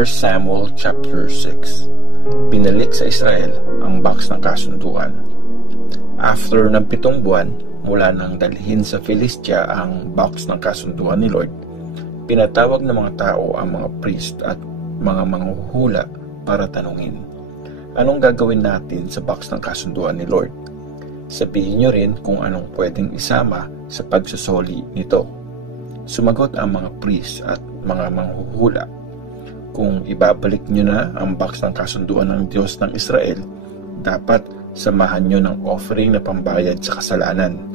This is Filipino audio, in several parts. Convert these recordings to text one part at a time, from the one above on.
1 Samuel chapter 6. Pinalik sa Israel ang box ng kasunduan. After ng 7 buwan mula nang dalhin sa Philistia ang box ng kasunduan ni Lord, pinatawag ng mga tao ang mga priest at mga manghuhula para tanungin, anong gagawin natin sa box ng kasunduan ni Lord? Sabihin nyo rin kung anong pwedeng isama sa pagsusoli nito. Sumagot ang mga priest at mga manghuhula, kung ibabalik nyo na ang box ng kasunduan ng Diyos ng Israel, dapat samahan nyo ng offering na pambayad sa kasalanan.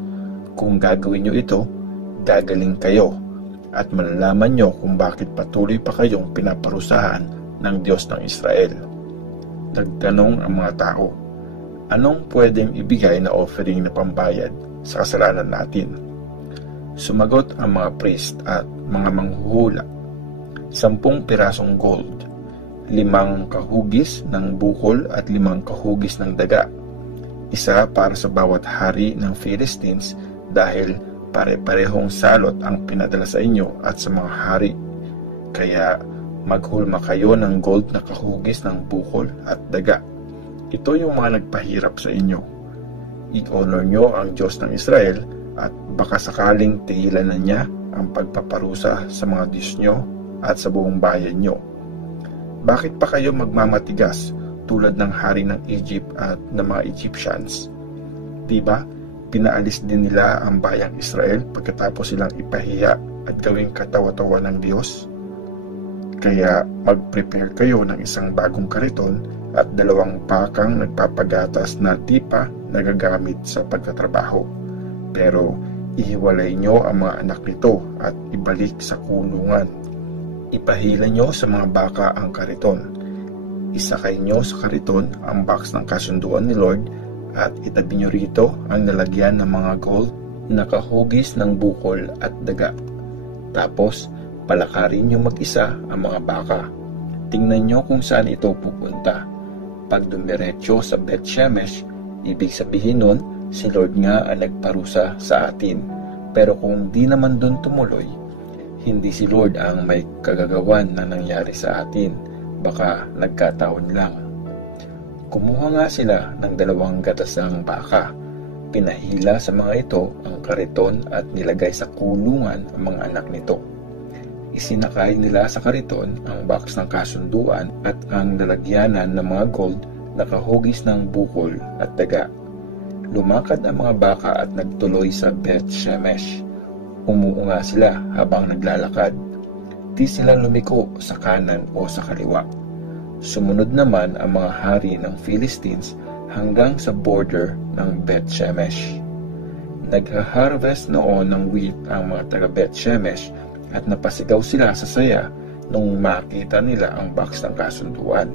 Kung gagawin nyo ito, gagaling kayo at malalaman nyo kung bakit patuloy pa kayong pinaparusahan ng Diyos ng Israel. Nagtanong ang mga tao, anong pwedeng ibigay na offering na pambayad sa kasalanan natin? Sumagot ang mga priest at mga manghuhula, 10 pirasong gold, 5 kahugis ng bukol at 5 kahugis ng daga, isa para sa bawat hari ng Philistines dahil pare-parehong salot ang pinadala sa inyo at sa mga hari. Kaya maghulma kayo ng gold na kahugis ng bukol at daga. Ito yung mga nagpahirap sa inyo. I-honor nyo ang Diyos ng Israel at baka sakaling tigilan na niya ang pagpaparusa sa mga Diyos nyo at sa buong bayan nyo. Bakit pa kayo magmamatigas tulad ng hari ng Egypt at ng mga Egyptians? Diba, pinaalis din nila ang bayang Israel pagkatapos silang ipahiya at gawing katawa-tawa ng Diyos? Kaya mag-prepare kayo ng isang bagong kariton at 2 pakang nagpapagatas na tipa na gagamit sa pagtatrabaho. Pero ihiwalay nyo ang mga anak nito at ibalik sa kulungan. Ipahila nyo sa mga baka ang kariton. Isakay nyo sa kariton ang box ng kasunduan ni Lord at itabi nyo rito ang nalagyan ng mga gold na kahugis ng bukol at daga. Tapos, palakarin nyo mag-isa ang mga baka. Tingnan nyo kung saan ito pupunta. Pag dumiretso sa Beth-Shemesh, ibig sabihin nun, si Lord nga ang nagparusa sa atin. Pero kung di naman dun tumuloy, hindi si Lord ang may kagagawan na nangyari sa atin. Baka nagkataon lang. Kumuha nga sila ng 2 gatasang baka. Pinahila sa mga ito ang kariton at nilagay sa kulungan ang mga anak nito. Isinakay nila sa kariton ang box ng kasunduan at ang lalagyanan ng mga gold na kahugis ng bukol at daga. Lumakad ang mga baka at nagtuloy sa Beth-Shemesh. Umuunga sila habang naglalakad. Di sila lumiko sa kanan o sa kaliwa. Sumunod naman ang mga hari ng Philistines hanggang sa border ng Beth-Shemesh. Nagha-harvest noon ng wheat ang mga taga Beth-Shemesh at napasigaw sila sa saya nung makita nila ang box ng kasunduan.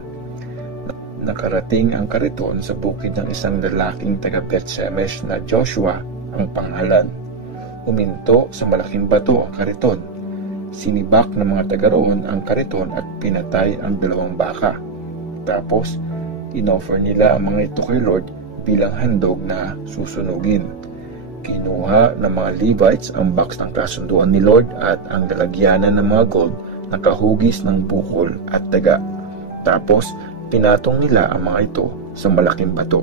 Nakarating ang kariton sa bukid ng isang lalaking taga Beth-Shemesh na Joshua ang pangalan. Huminto sa malaking bato ang kariton. Sinibak ng mga taga roon ang kariton at pinatay ang 2 baka. Tapos, inoffer nila ang mga ito kay Lord bilang handog na susunugin. Kinuha ng mga Levites ang box ng kasunduan ni Lord at ang lalagyanan ng mga gold na kahugis ng bukol at daga. Tapos, pinatong nila ang mga ito sa malaking bato.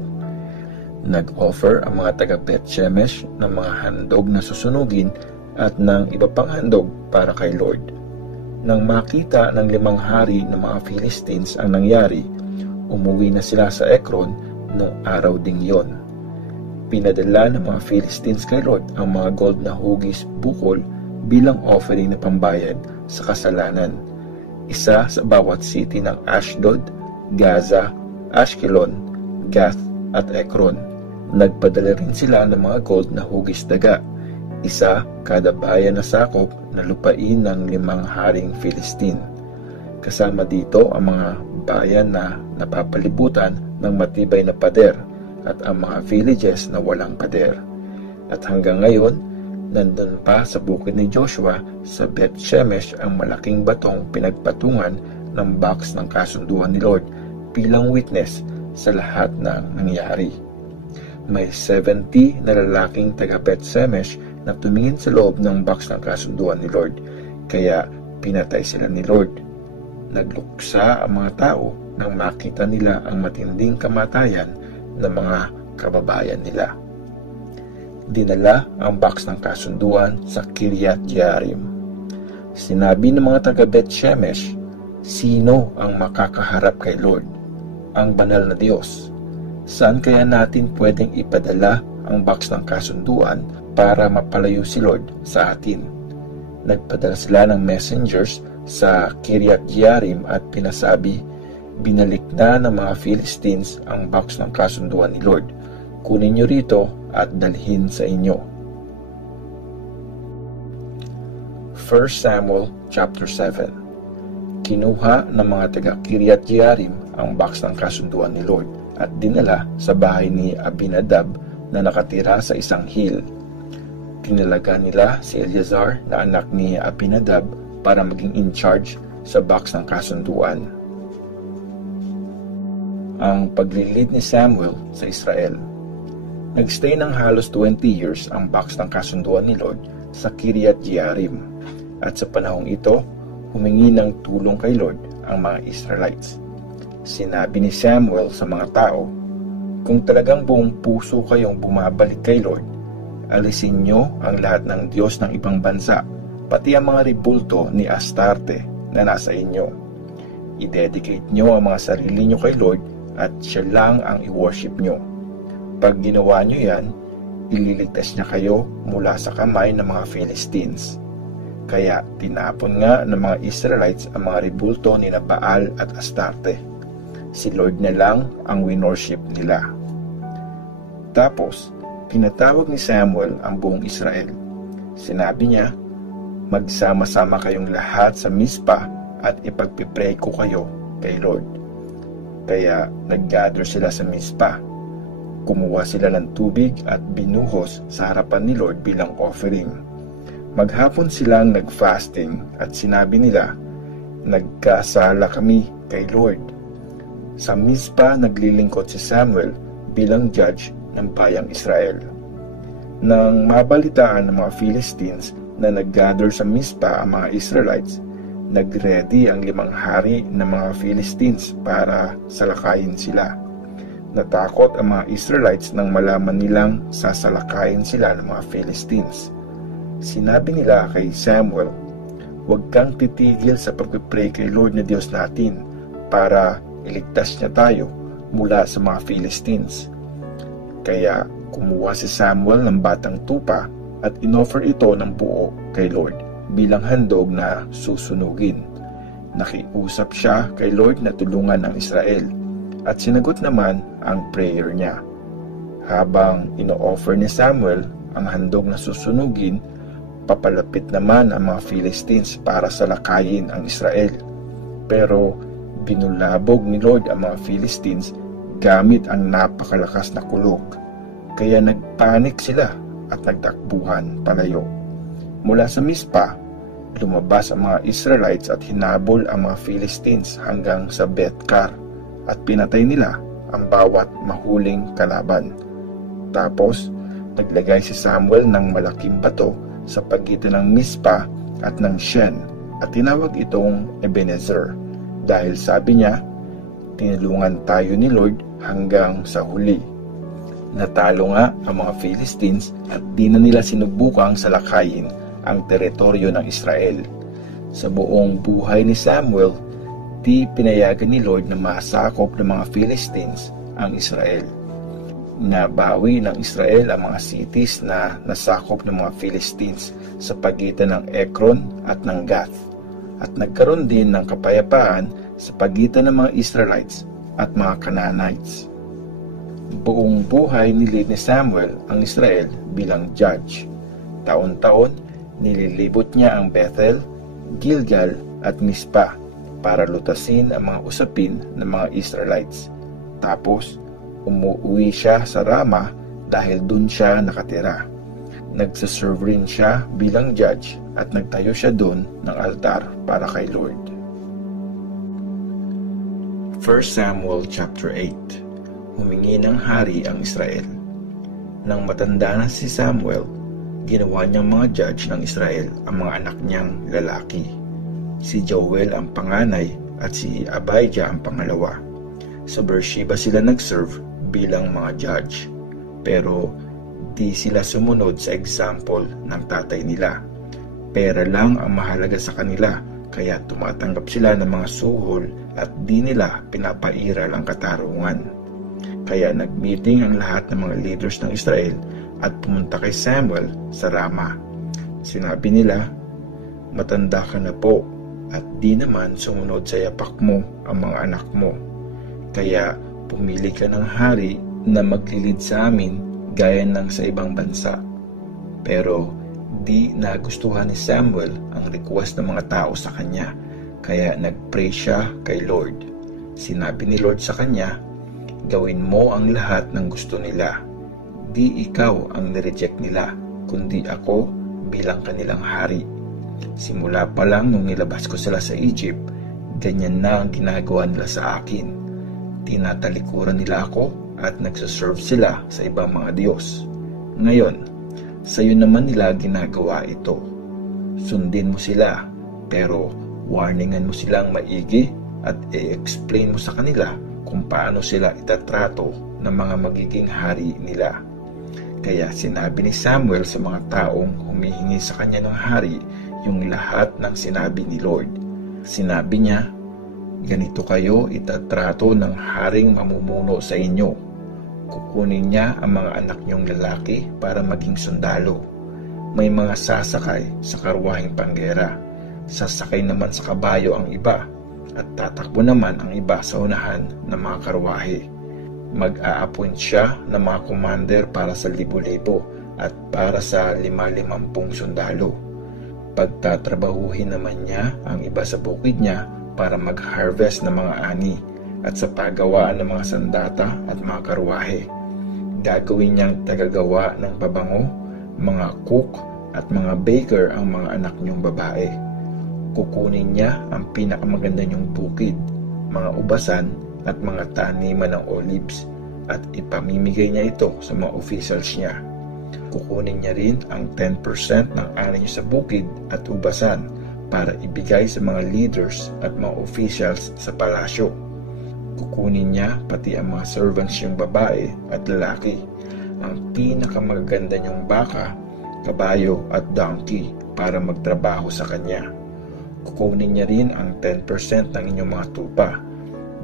Nag-offer ang mga taga Beth-Shemesh ng mga handog na susunugin at ng iba pang handog para kay Lord. Nang makita ng 5 hari ng mga Philistines ang nangyari, umuwi na sila sa Ekron noong araw ding yon. Pinadala ng mga Philistines kay Lord ang mga gold na hugis bukol bilang offering na pambayad sa kasalanan. Isa sa bawat city ng Ashdod, Gaza, Ashkelon, Gath at Ekron. Nagpadala rin sila ng mga gold na hugis daga, isa kada bayan na sakop na lupain ng 5 haring Philistine. Kasama dito ang mga bayan na napapalibutan ng matibay na pader at ang mga villages na walang pader. At hanggang ngayon, nandun pa sa bukid ni Joshua sa Beth-Shemesh ang malaking batong pinagpatungan ng box ng kasunduan ni Lord bilang witness sa lahat ng nangyari. May 70 na lalaking taga Beth-Shemesh na tumingin sa loob ng box ng kasunduan ni Lord, kaya pinatay sila ni Lord. Nagluksa ang mga tao nang makita nila ang matinding kamatayan ng mga kababayan nila. Dinala ang box ng kasunduan sa Kiryat Jearim. Sinabi ng mga taga Bet Shemesh, sino ang makakaharap kay Lord, ang banal na Diyos? Saan kaya natin pwedeng ipadala ang box ng kasunduan para mapalayo si Lord sa atin? Nagpadala sila ng messengers sa Kiryat Jearim at pinasabi, binalik na ng mga Philistines ang box ng kasunduan ni Lord. Kunin niyo rito at dalhin sa inyo. 1 Samuel chapter 7. Kinuha ng mga taga Kiryat Jearim ang box ng kasunduan ni Lord at dinala sa bahay ni Abinadab na nakatira sa isang hill. Kinalaga nila si Eleazar na anak ni Abinadab para maging in charge sa box ng kasunduan. Ang paglilid ni Samuel sa Israel. Nagstay ng halos 20 years ang box ng kasunduan ni Lord sa Kiryat Jearim, at sa panahong ito, humingi ng tulong kay Lord ang mga Israelites. Sinabi ni Samuel sa mga tao, kung talagang buong puso kayong bumabalik kay Lord, alisin nyo ang lahat ng Diyos ng ibang bansa, pati ang mga ribulto ni Astarte na nasa inyo. I-dedicate nyo ang mga sarili nyo kay Lord at siya lang ang i-worship nyo. Pag ginawa nyo yan, ililigtas niya kayo mula sa kamay ng mga Philistines. Kaya tinapon nga ng mga Israelites ang mga ribulto ni Baal at Astarte. Si Lord na lang ang winorship nila. Tapos, pinatawag ni Samuel ang buong Israel. Sinabi niya, magsama-sama kayong lahat sa Mizpah at ipagpipray ko kayo kay Lord. Kaya nag-gather sila sa Mizpah. Kumuha sila ng tubig at binuhos sa harapan ni Lord bilang offering. Maghapon silang nag-fasting at sinabi nila, nagkasala kami kay Lord. Sa Mizpah naglilingkod si Samuel bilang judge ng bayang Israel. Nang mabalitaan ng mga Philistines na nag-gather sa Mizpah ang mga Israelites, nag-ready ang 5 hari ng mga Philistines para salakayin sila. Natakot ang mga Israelites nang malaman nilang sasalakayin sila ng mga Philistines. Sinabi nila kay Samuel, huwag kang titigil sa pagpipray kay Lord na Diyos natin para iligtas niya tayo mula sa mga Philistines. Kaya kumuha si Samuel ng batang tupa at inoffer ito ng buo kay Lord bilang handog na susunugin. Nakiusap siya kay Lord na tulungan ang Israel at sinagot naman ang prayer niya. Habang ino-offer ni Samuel ang handog na susunugin, papalapit naman ang mga Philistines para salakayin ang Israel. Pero binulabog ni Lord ang mga Philistines gamit ang napakalakas na kulog. Kaya nagpanik sila at nagtakbuhan palayo. Mula sa Mizpah, lumabas ang mga Israelites at hinabol ang mga Philistines hanggang sa Beth-kar at pinatay nila ang bawat mahuling kalaban. Tapos, naglagay si Samuel ng malaking bato sa pagitan ng Mizpah at ng Shen at tinawag itong Ebenezer dahil sabi niya, tinulungan tayo ni Lord hanggang sa huli. Natalo nga ang mga Philistines at di na nila sinubukang salakayin ang teritoryo ng Israel. Sa buong buhay ni Samuel, di pinayagan ni Lord na masakop ng mga Philistines ang Israel. Nabawi ng Israel ang mga cities na nasakop ng mga Philistines sa pagitan ng Ekron at ng Gath, at nagkaroon din ng kapayapaan sa pagitan ng mga Israelites at mga Canaanites. Buong buhay nilid ni Samuel ang Israel bilang judge. Taon-taon, nililibot niya ang Bethel, Gilgal at Mizpah para lutasin ang mga usapin ng mga Israelites. Tapos, umuwi siya sa Ramah dahil dun siya nakatira. Nagsaserve rin siya bilang judge at nagtayo siya dun ng altar para kay Lord. 1 Samuel chapter 8. Humingi ng hari ang Israel. Nang matanda na si Samuel, ginawa niyang mga judge ng Israel ang mga anak niyang lalaki. Si Joel ang panganay at si Abijah ang pangalawa. Sa Beersheba sila nag-serve bilang mga judge, pero di sila sumunod sa example ng tatay nila. Pera lang ang mahalaga sa kanila, kaya tumatanggap sila ng mga suhol at di nila pinapairal ang katarungan. Kaya nag-meeting ang lahat ng mga leaders ng Israel at pumunta kay Samuel sa Rama. Sinabi nila, "Matanda ka na po at di naman sumunod sa yapak mo ang mga anak mo. Kaya pumili ka ng hari na maglilid sa amin gaya ng sa ibang bansa." Pero di nagustuhan ni Samuel ang request ng mga tao sa kanya, kaya nag-pray siya kay Lord. Sinabi ni Lord sa kanya, "Gawin mo ang lahat ng gusto nila. Di ikaw ang nireject nila, kundi ako bilang kanilang hari. Simula pa lang nung nilabas ko sila sa Egypt, ganyan na ang ginagawa nila sa akin. Tinatalikuran nila ako at nagsaserve sila sa ibang mga Diyos. Ngayon, sa'yo naman nila ginagawa ito. Sundin mo sila, pero warningan mo silang maigi at i-explain mo sa kanila kung paano sila itatrato ng mga magiging hari nila." Kaya sinabi ni Samuel sa mga taong humihingi sa kanya ng hari yung lahat ng sinabi ni Lord. Sinabi niya, "Ganito kayo itatrato ng haring mamumuno sa inyo. Kukunin niya ang mga anak niyong lalaki para maging sundalo. May mga sasakay sa karwaheng panggera. Sasakay naman sa kabayo ang iba, at tatakbo naman ang iba sa unahan ng mga karwahe. Mag-a-appoint siya ng mga commander para sa 1,000 at para sa 50 sundalo. Pagtatrabahuhin naman niya ang iba sa bukid niya para mag-harvest ng mga ani at sa paggawaan ng mga sandata at mga karwahe. Gagawin niyang tagagawa ng pabango, mga cook at mga baker ang mga anak niyong babae. Kukunin niya ang pinakamaganda niyong bukid, mga ubasan at mga taniman ng olives, at ipamimigay niya ito sa mga officials niya. Kukunin niya rin ang 10% ng ani niyo sa bukid at ubasan para ibigay sa mga leaders at mga officials sa palasyo. Kukunin niya pati ang mga servants niyong babae at lalaki, ang pinakamaganda niyong baka, kabayo at donkey para magtrabaho sa kanya. Kukunin niya rin ang 10% ng inyong mga tupa.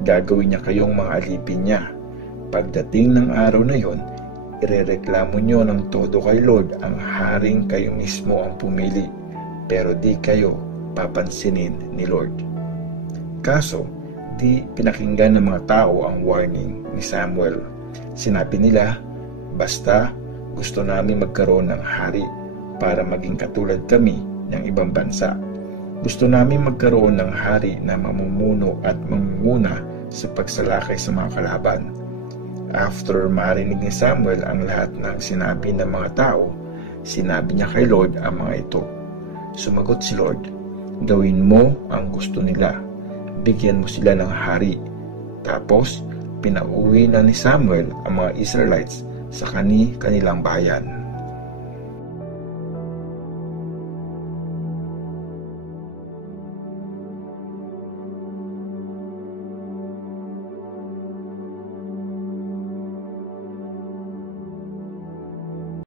Gagawin niya kayong mga alipin niya. Pagdating ng araw na yon, irereklamo niyo ng todo kay Lord ang haring kayo mismo ang pumili, pero di kayo papansinin ni Lord. Kaso, di pinakinggan ng mga tao ang warning ni Samuel. Sinabi nila, "Basta gusto namin magkaroon ng hari para maging katulad kami ng ibang bansa. Gusto namin magkaroon ng hari na mamumuno at mangunguna sa pagsalakay sa mga kalaban." After marinig ni Samuel ang lahat ng sinabi ng mga tao, sinabi niya kay Lord ang mga ito. Sumagot si Lord, "Gawin mo ang gusto nila. Bigyan mo sila ng hari." Tapos, pinauwi na ni Samuel ang mga Israelites sa kanilang bayan.